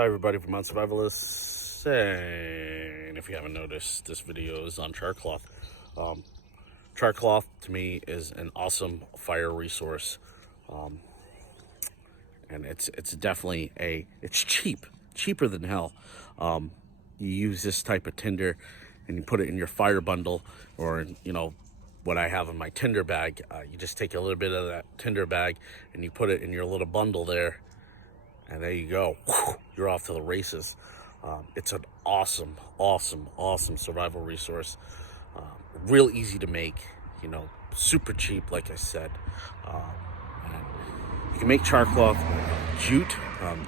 Hi everybody from Survivalists, and if you haven't noticed, this video is on char cloth. Char cloth to me is an awesome fire resource, and it's definitely it's cheaper than hell. You use this type of tinder and you put it in your fire bundle, or what I have in my tinder bag. You just take a little bit of that tinder bag and you put it in your little bundle there, and there you go. You're off to the races. It's an awesome survival resource. Real easy to make, super cheap, like I said. And you can make char cloth with jute,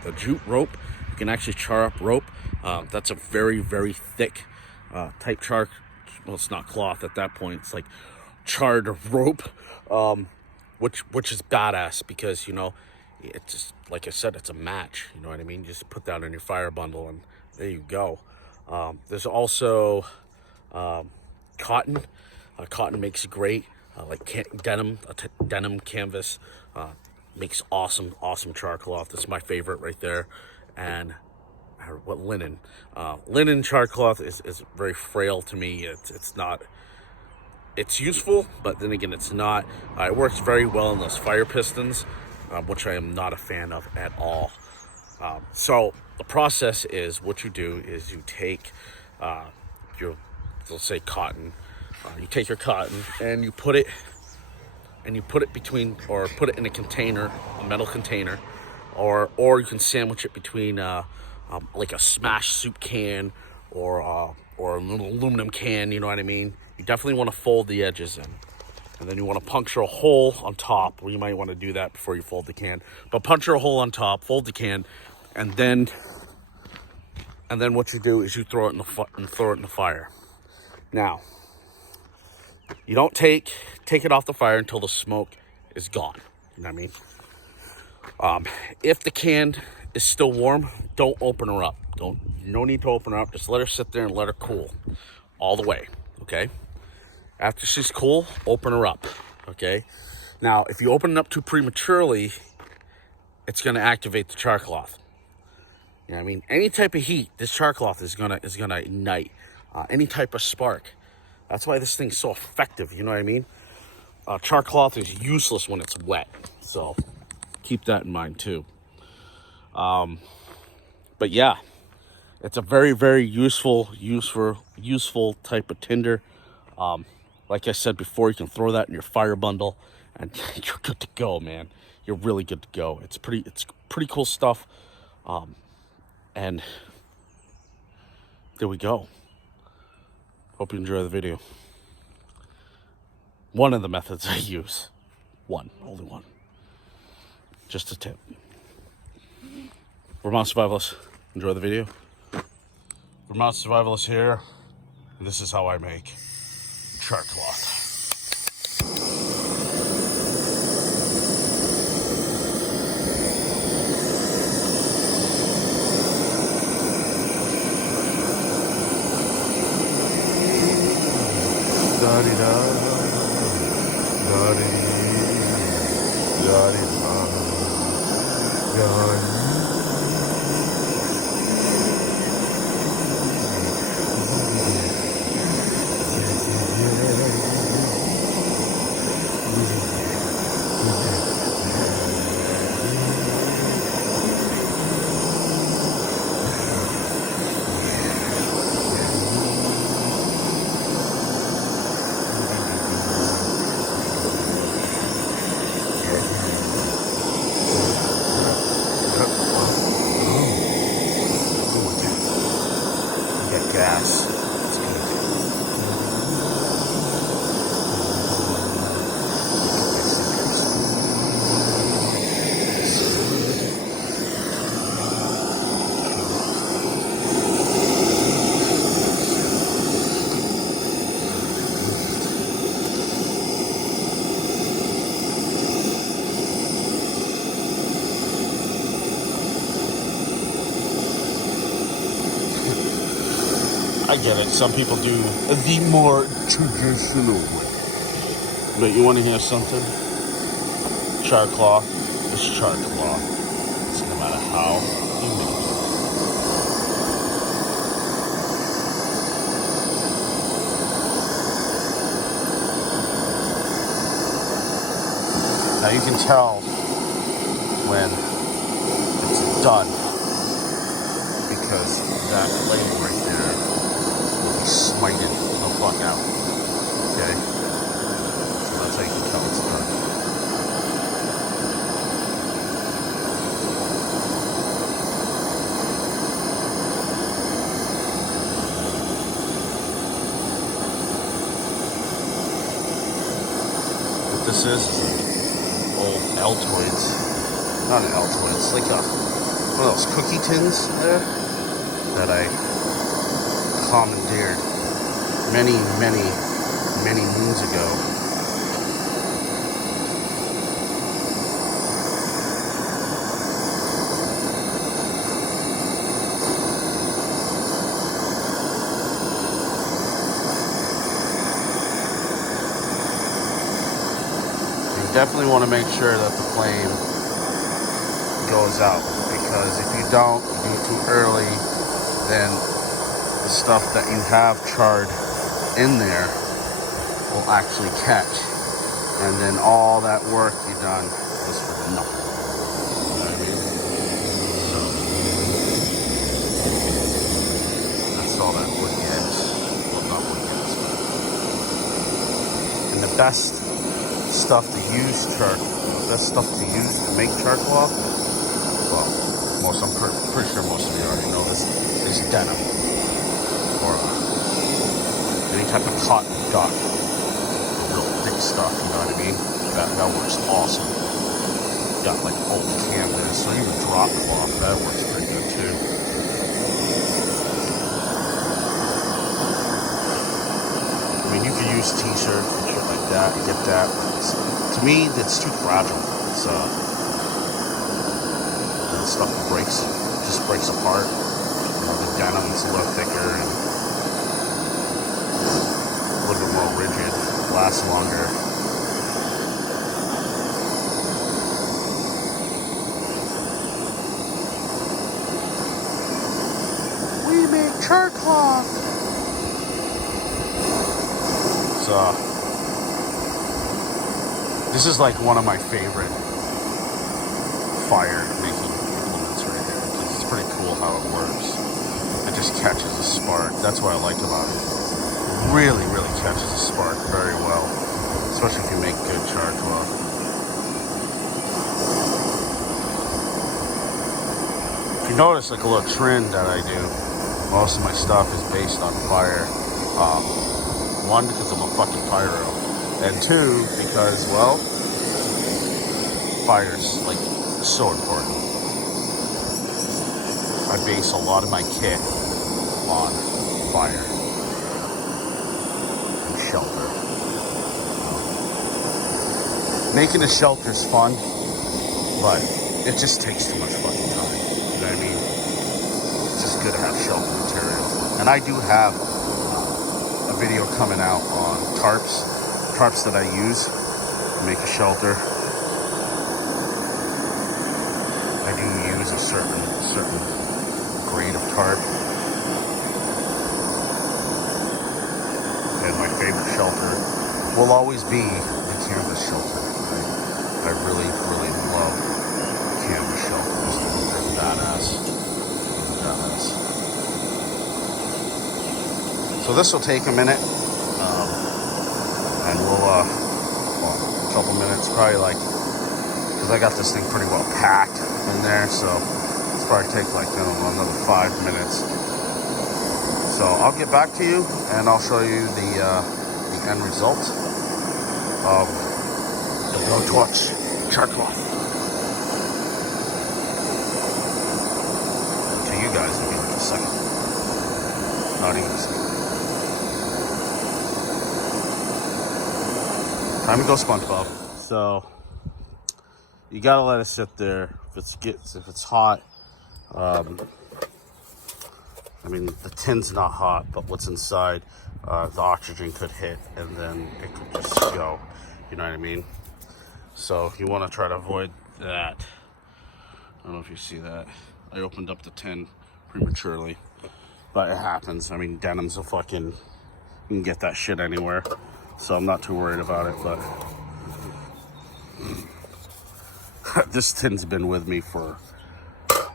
the jute rope. You can actually char up rope. That's a very thick type char. Well, it's not cloth at that point. It's like charred rope, which is badass because it's just, like I said, it's a match. You know what I mean? You just put that in your fire bundle and there you go. There's also cotton. Cotton makes great, like denim canvas. Makes awesome char cloth. That's my favorite right there. And what linen? Linen char cloth is very frail to me. It's not. It's useful, but then again, it's not. It works very well in those fire pistons, which I am not a fan of at all. So the process is, what you do is you take let's say cotton. You take your cotton and you put it between, or put it in a container, a metal container, or you can sandwich it between like a smashed soup can or a little aluminum can. You know what I mean? You definitely want to fold the edges in. And then you want to puncture a hole on top. Well, you might want to do that before you fold the can. But puncture a hole on top, fold the can, and then what you do is you throw it in the fire. Now, you don't take it off the fire until the smoke is gone. You know what I mean? If the can is still warm, don't open her up. No need to open her up. Just let her sit there and let her cool all the way. Okay. After she's cool, open her up, okay? Now, if you open it up too prematurely, it's going to activate the char cloth. You know what I mean? Any type of heat, this char cloth is gonna ignite. Any type of spark. That's why this thing's so effective, you know what I mean? Char cloth is useless when it's wet, so keep that in mind too. But yeah, it's a very useful type of tinder. Like I said before, you can throw that in your fire bundle and you're good to go, man. You're really good to go. It's pretty cool stuff. And there we go. Hope you enjoy the video. One of the methods I use. Only one. Just a tip. Vermont Survivalists, enjoy the video. Vermont Survivalists here. And this is how I make char cloth. Gas. It's good. I get it. Some people do the more traditional way. But you want to hear something? Char cloth is char cloth. It's no matter how you make it. Now you can tell when it's done because that flame right there will be smited the fuck out. Okay? So that's how you can tell it's done. What this is old Altoids. Not an Altoid, it's like one of those cookie tins there that I commandeered many moons ago. Definitely want to make sure that the flame goes out, because if you don't, you do it too early, then the stuff that you have charred in there will actually catch, and then all that work you done was for nothing. You know what I mean? So that's all that wood gets. Well, not wood gets, but and the best stuff to use to make char cloth. Well, I'm pretty sure most of you already know this, is denim or any type of cotton duck, real thick stuff. You know what I mean? That works awesome. Got like old canvas or even drop cloth. That works pretty good too. I mean, you can use t-shirt and shit like that and get that. To me, it's too fragile. It's the stuff just breaks apart. You know, the denim is a little thicker and a little bit more rigid, lasts longer. We make char cloth. So this is like one of my favorite fire making implements right here, because it's pretty cool how it works. It just catches a spark. That's what I like about it. Really catches a spark very well, especially if you make good char cloth. If you notice, like a little trend that I do, most of my stuff is based on fire. One, because I'm a fucking pyro. And two, because, well, fire's, like, so important. I base a lot of my kit on fire and shelter. Making a shelter's fun, but it just takes too much fucking time. You know what I mean? It's just good to have shelter material. And I do have a video coming out on tarps that I use to make a shelter. I do use a certain grade of tarp. And my favorite shelter will always be the canvas shelter. I really love canvas shelters. They're badass. So this will take a minute. And we'll, a couple minutes, probably like, because I got this thing pretty well packed in there, so it's probably take like, another 5 minutes. So I'll get back to you, and I'll show you the end result of the blowtorch char cloth. To you guys, it'll be like a second. Not even a second. Time to go SpongeBob. So you gotta let it sit there. If it's hot, I mean the tin's not hot, but what's inside, the oxygen could hit, and then it could just go. You know what I mean? So you want to try to avoid that. I don't know if you see that. I opened up the tin prematurely, but it happens. I mean, denim's a fucking, you can get that shit anywhere. So I'm not too worried about it, but this tin's been with me for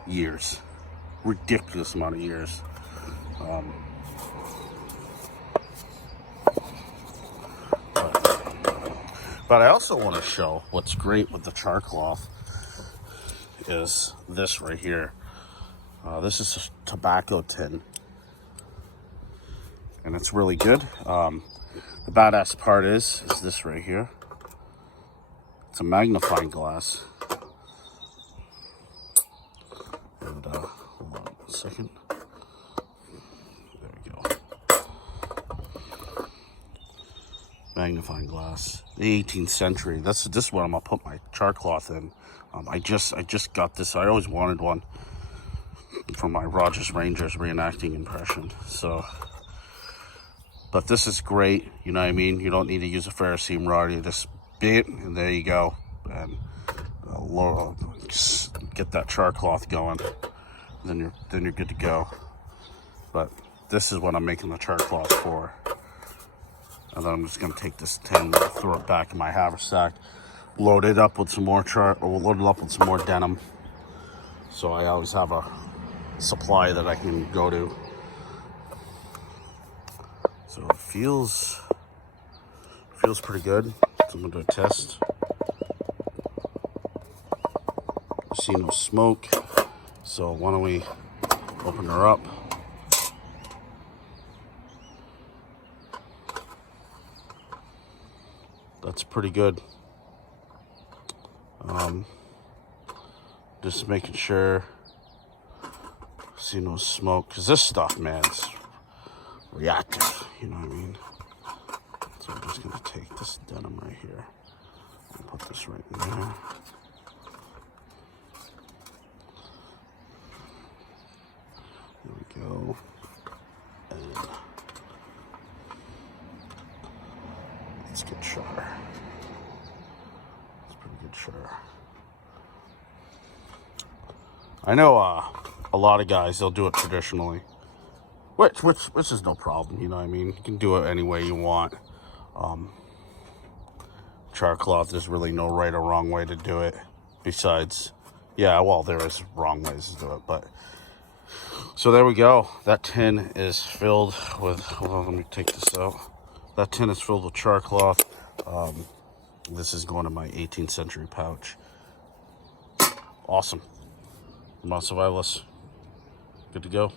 years, ridiculous amount of years. But I also want to show what's great with the char cloth is this right here. This is a tobacco tin, and it's really good. The badass part is this right here. It's a magnifying glass. And, hold on a second. There we go. Magnifying glass. The 18th century. This is what I'm gonna put my char cloth in. I just got this. I always wanted one for my Rogers Rangers reenacting impression. So, but this is great. You know what I mean? You don't need to use a ferrocene rod. You just bit, and there you go. And just get that char cloth going. Then you're good to go. But this is what I'm making the char cloth for. And then I'm just gonna take this tin and throw it back in my haversack. Load it up with some more load it up with some more denim. So I always have a supply that I can go to. So it feels pretty good. So I'm gonna do a test. See no smoke. So why don't we open her up? That's pretty good. Just making sure. See no smoke, because this stuff, man, is reactive. You know what I mean? So I'm just gonna take this denim right here and put this right in there. There we go. And let's get Char. It's pretty good Char. I know a lot of guys, they'll do it traditionally, which is no problem. You know what I mean? You can do it any way you want. Char cloth, there's really no right or wrong way to do it. Besides, yeah, well, there is wrong ways to do it, but so there we go. That tin is filled with, hold on, let me take this out. That tin is filled with char cloth. This is going to my 18th century pouch. Awesome. Vermont Survivalists. Good to go.